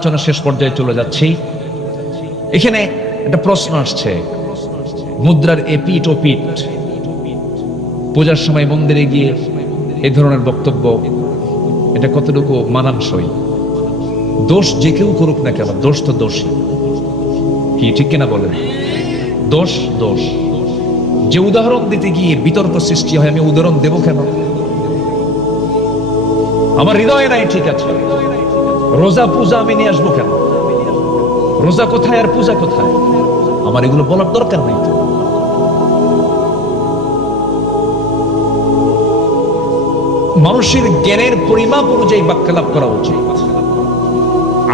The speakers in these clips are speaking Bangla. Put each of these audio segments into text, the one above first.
আলোচনা শেষ পর্যায়ে চলে যাচ্ছি এখানে একটা প্রশ্ন আসছে মুদ্রার এপিট ও পিট পূজার সময় মন্দিরে গিয়ে এ ধরনের বক্তব্য এটা কতটুকু মানানসই দোষ যে কেউ করুক না কেন দোষ তো দোষ কি ঠিক কিনা বলেন দোষ দোষ যে উদাহরণ দিতে গিয়ে বিতর্ক সৃষ্টি হয় আমি উদাহরণ দেব কেন আমার হৃদয় নাই ঠিক আছে রোজা পূজা আমি নিয়ে আসবো কেন রোজা কোথায় আর পূজা কোথায় আমার এগুলো বলার দরকার নেই তো মানুষের জ্ঞানের পরিমাপ অনুযায়ী বাক্যালাপ করা উচিত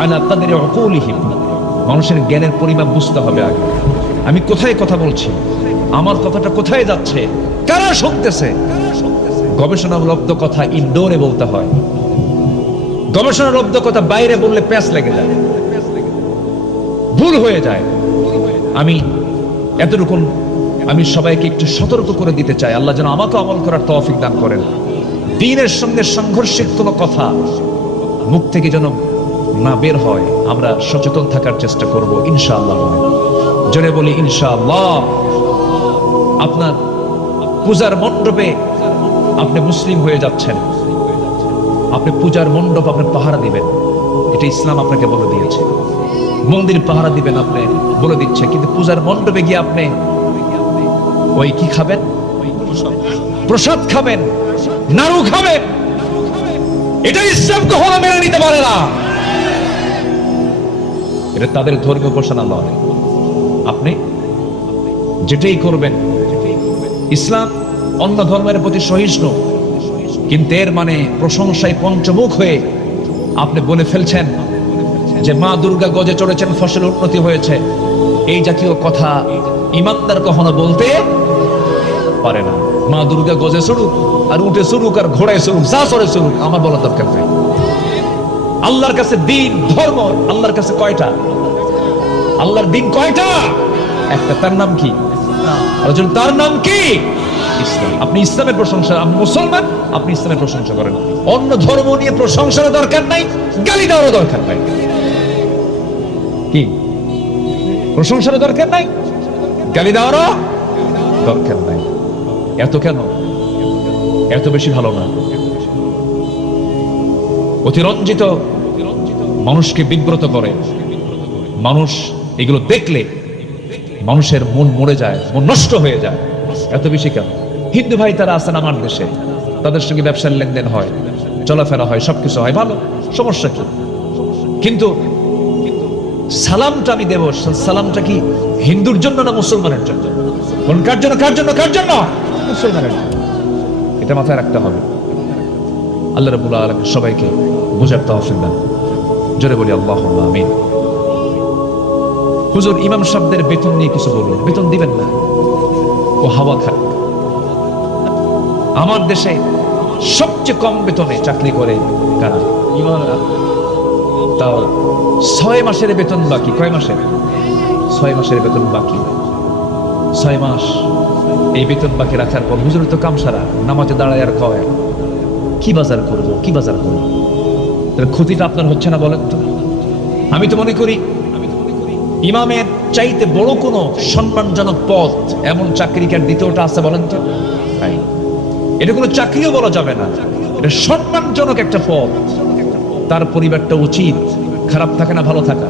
আনা তাদের অকৌলিহীন মানুষের জ্ঞানের পরিমাপ বুঝতে হবে আগে আমি কোথায় কথা বলছি আমার কথাটা কোথায় যাচ্ছে কারা শুনতেছে গবেষণামূলক কথা ইনডোরে বলতে হয় গবেষণার রব্দ কথা বাইরে বললে প্যাঁচ লেগে যায় ভুল হয়ে যায় আমি এতটুকু আমি সবাইকে একটু সতর্ক করে দিতে চাই আল্লাহ যেন আমাকে আমল করার তফিক দান করেন দিনের সঙ্গে সংঘর্ষের কোনো কথা মুখ থেকে যেন না বের হয় আমরা সচেতন থাকার চেষ্টা করব আল্লাহ জোরে বলি আল্লাহ আপনার পূজার মণ্ডপে আপনি মুসলিম হয়ে যাচ্ছেন আপনি পূজার মণ্ডপ আপনি পাহারা দিবেন এটা ইসলাম আপনাকে বলে দিয়েছে মন্দির পাহারা দিবেন আপনি বলে দিচ্ছে কিন্তু পূজার মণ্ডপে গিয়ে আপনি ওই কি খাবেন প্রসাদ খাবেন নাড়ু খাবেন এটা ইসলাম কখনো মেনে নিতে পারে না এটা তাদের ধর্মীয় ঘোষণা নয় আপনি যেটাই করবেন ইসলাম অন্য ধর্মের প্রতি সহিষ্ণু কিন্তু এর মানে প্রশংসায় পঞ্চমুখ হয়ে আপনি বলে ফেলছেন যে মা দুর্গা গজে চড়েছেন ফসল উন্নতি হয়েছে এই জাতীয় কথা ইমানদার কখনো বলতে পারে না মা দুর্গা গজে চড়ুক আর উঠে চড়ুক আর ঘোড়ায় চড়ুক যা চড়ে চড়ুক আমার বলা দরকার নেই আল্লাহর কাছে দিন ধর্ম আল্লাহর কাছে কয়টা আল্লাহর দিন কয়টা একটা তার নাম কি তার নাম কি আপনি ইসলামের প্রশংসা আপনি মুসলমান আপনি ইসলামের প্রশংসা করেন অন্য ধর্ম নিয়ে প্রশংসার দরকার নাই গালি দেওয়ারও দরকার নাই কি প্রশংসার দরকার নাই গালি দেওয়ারও দরকার নাই এত কেন এত বেশি ভালো না অতিরঞ্জিত মানুষকে বিব্রত করে মানুষ এগুলো দেখলে মানুষের মন মরে যায় মন নষ্ট হয়ে যায় এত বেশি কেন হিন্দু ভাই তারা আছেন আমার দেশে তাদের সঙ্গে ব্যবসার লেনদেন হয় চলাফেরা হয় সবকিছু হয় ভালো সমস্যা কি কিন্তু সালামটা আমি দেব সালামটা কি হিন্দুর জন্য না মুসলমানের জন্য কোন কার জন্য কার জন্য কার জন্য মুসলমানের এটা মাথায় রাখতে হবে আল্লাহ রাবুল আলম সবাইকে বোঝার তহফিল না জোরে বলি আল্লাহ আমিন হুজুর ইমাম শব্দের বেতন নিয়ে কিছু বলুন বেতন দিবেন না ও হাওয়া খায় আমার দেশে সবচেয়ে কম বেতনে চাকরি করে কারা ইমান তাও ছয় মাসের বেতন বাকি কয় মাসের ছয় মাসের বেতন বাকি ছয় মাস এই বেতন বাকি রাখার পর হুজুর তো কাম সারা নামাতে দাঁড়ায় আর কয় কি বাজার করব কি বাজার করব তাহলে ক্ষতিটা আপনার হচ্ছে না বলেন তো আমি তো মনে করি ইমামের চাইতে বড় কোনো সম্মানজনক পথ এমন চাকরিকার দ্বিতীয়টা আছে বলেন তো তাই এটা কোনো চাকরিও বলা যাবে না এটা সম্মানজনক একটা পথ তার পরিবারটা উচিত খারাপ থাকে না ভালো থাকা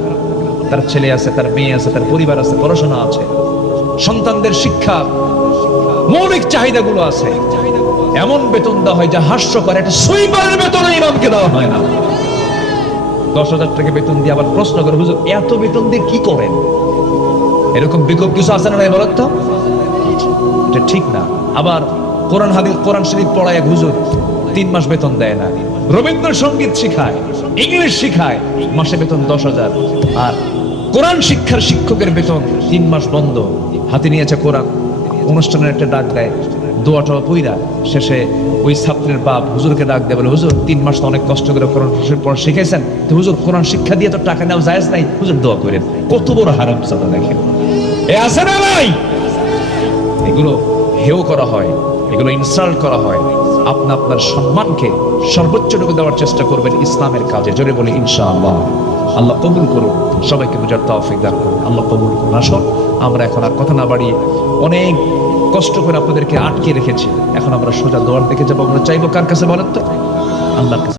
তার ছেলে আছে তার মেয়ে আছে তার পরিবার আছে পড়াশোনা আছে সন্তানদের শিক্ষা মৌলিক চাহিদাগুলো আছে এমন বেতন দেওয়া হয় যা হাস্যকর একটা সুইপারের বেতন ইমামকে দেওয়া হয় না দশ হাজার টাকা বেতন দিয়ে আবার প্রশ্ন করে হুজুর এত বেতন দিয়ে কি করেন এরকম বিকল্প কিছু আছে না বলেন তো এটা ঠিক না আবার কোরআন হাদিস কোরআন শরীফ পড়ায় এক হুজুর তিন মাস বেতন দেয় না রবীন্দ্রসঙ্গীত শিখায় ইংলিশ শিখায় মাসে বেতন দশ হাজার আর কোরআন শিক্ষার শিক্ষকের বেতন তিন মাস বন্ধ হাতে নিয়েছে কোরআন অনুষ্ঠানের একটা ডাক দেয় দোয়াটা পইরা শেষে ওই ছাত্রের বাপ হুজুরকে ডাক দেয় বলে হুজুর তিন মাস অনেক কষ্ট করে কোরআন পড়া শিখেছেন তো হুজুর কোরআন শিক্ষা দিয়ে তো টাকা নেওয়া যায় নাই হুজুর দোয়া করেন কত বড় হারাম সাদা দেখেন এ আছে না নাই এগুলো হেও করা হয় এগুলো ইনসাল্ট করা হয় আপনি আপনার সম্মানকে সর্বোচ্চ রূপে দেওয়ার চেষ্টা করবেন ইসলামের কাজে জোরে বলি ইনশাআল্লাহ আল্লাহ আল্লাহ কবুল করুন সবাইকে বোঝার তৌফিক দান করুন আল্লাহ কবুল করুন আসুন আমরা এখন আর কথা না বাড়িয়ে অনেক কষ্ট করে আপনাদেরকে আটকে রেখেছি এখন আমরা সোজা দোয়ার দেখে যাবো আমরা চাইবো কার কাছে বলেন তো আল্লাহর কাছে